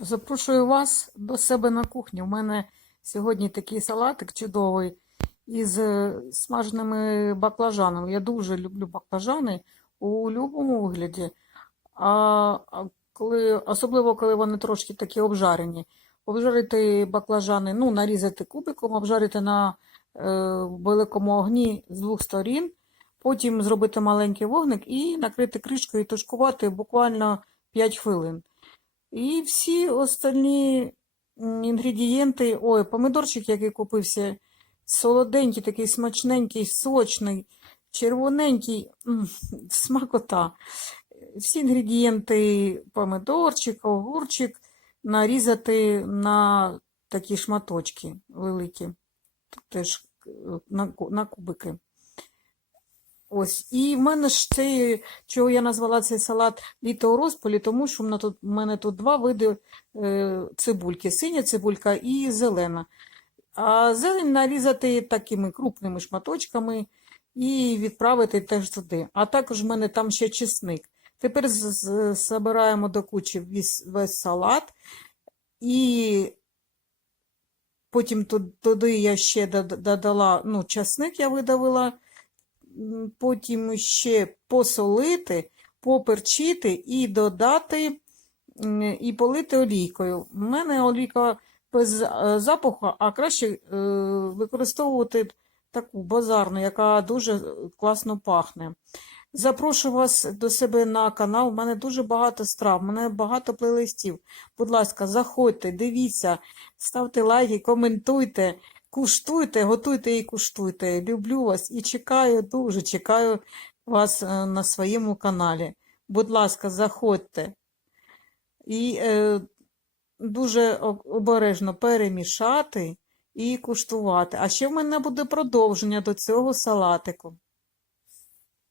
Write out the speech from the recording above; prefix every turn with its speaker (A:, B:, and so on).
A: Запрошую вас до себе на кухню. У мене сьогодні такий салатик чудовий із е, смаженими баклажанами. Я дуже люблю баклажани у будь-якому вигляді. А, коли, особливо, коли вони трошки такі обжарені. Обжарити баклажани, ну, нарізати кубиком, обжарити на е, великому огні з двох сторін, потім зробити маленький вогник і накрити кришкою і тушкувати буквально 5 хвилин. І всі остальні інгредієнти, ой, помидорчик, який купився, солоденький, такий смачненький, сочний, червоненький, смакота. Всі інгредієнти, помидорчик, огурчик, нарізати на такі шматочки великі, теж е, на, на кубики. Ось, і в мене ж цей, чого я назвала цей салат літо у розпалі, тому що в мене тут, в мене тут два види е, цибульки: синя цибулька і зелена. А зелень нарізати такими крупними шматочками і відправити теж туди. А також в мене там ще чесник. Тепер збираємо до кучі весь, весь салат і потім туди я ще додала, ну, часник я видавила, потім ще посолити, поперчити і додати і полити олійкою. У мене олійка без е, запаху, а краще е, використовувати таку базарну, яка дуже класно пахне. Запрошую вас до себе на канал. У мене дуже багато страв, у мене багато плейлистів. Будь ласка, заходьте, дивіться, ставте лайки, коментуйте, куштуйте, готуйте і куштуйте. Люблю вас і чекаю, дуже чекаю вас е, на своєму каналі. Будь ласка, заходьте. І е, дуже обережно перемішати і куштувати. А ще в мене буде продовження до цього салатику.